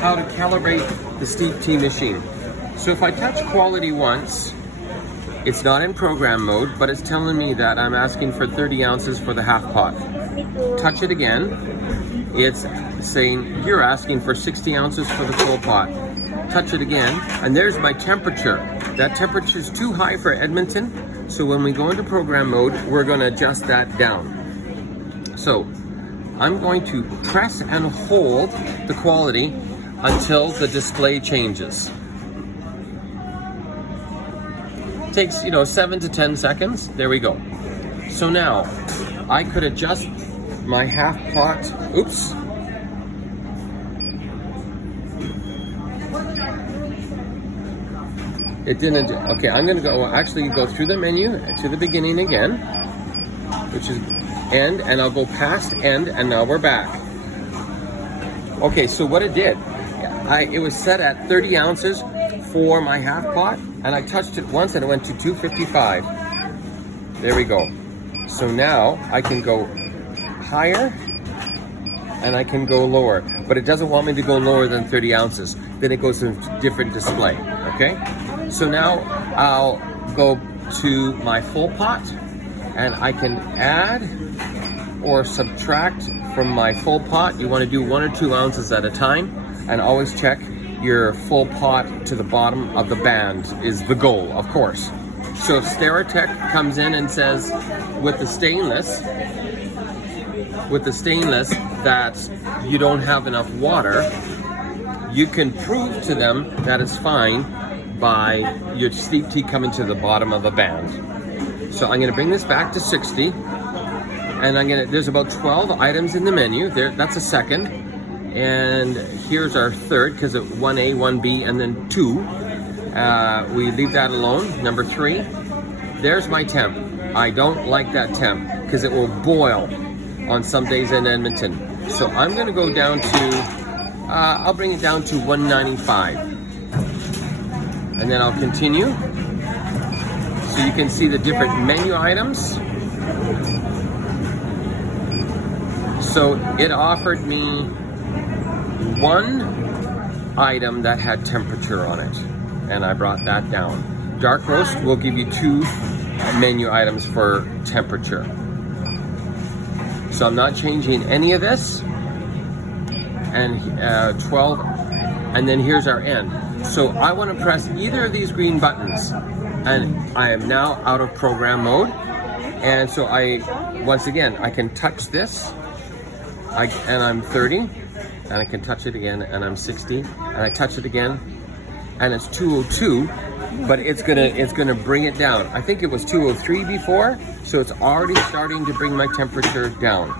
how to calibrate the steep tea machine. So if I touch quality once, it's not in program mode, but it's telling me that I'm asking for 30 ounces for the half pot. Touch it again, it's saying you're asking for 60 ounces for the full pot. Touch it again, and there's my temperature. That temperature is too high for Edmonton, so when we go into program mode, we're going to adjust that down. So I'm going to press and hold the quality until the display changes. Takes, 7 to 10 seconds. There we go. So now I could adjust my half pot. Oops. It didn't. Okay, I'm going to go through the menu to the beginning again, which is end, and I'll go past end, and now we're back. Okay, so what it did, it was set at 30 ounces for my half pot, and I touched it once and it went to 255. There we go. So now I can go higher and I can go lower, but it doesn't want me to go lower than 30 ounces. Then it goes to a different display, okay? So now I'll go to my full pot and I can add or subtract from my full pot. You want to do 1 or 2 ounces at a time, and always check your full pot to the bottom of the band is the goal, of course. So if Stereotech comes in and says with the stainless that you don't have enough water, you can prove to them that it's fine by your steep tea coming to the bottom of the band. So I'm going to bring this back to 60, and there's about 12 items in the menu. That's a second, and here's our third, because it's 1A, 1B, and then 2. We leave that alone. Number 3. There's my temp. I don't like that temp because it will boil on some days in Edmonton. So I'm going to go down to, I'll bring it down to 195. And then I'll continue. So you can see the different menu items. So it offered me one item that had temperature on it, and I brought that down. Dark roast will give you 2 menu items for temperature. So I'm not changing any of this. And 12, and then here's our end. So I want to press either of these green buttons, and I am now out of program mode. And so once again, I can touch this, and I'm 30, and I can touch it again, and I'm 60, and I touch it again, and it's 202, but it's gonna bring it down. I think it was 203 before, so it's already starting to bring my temperature down.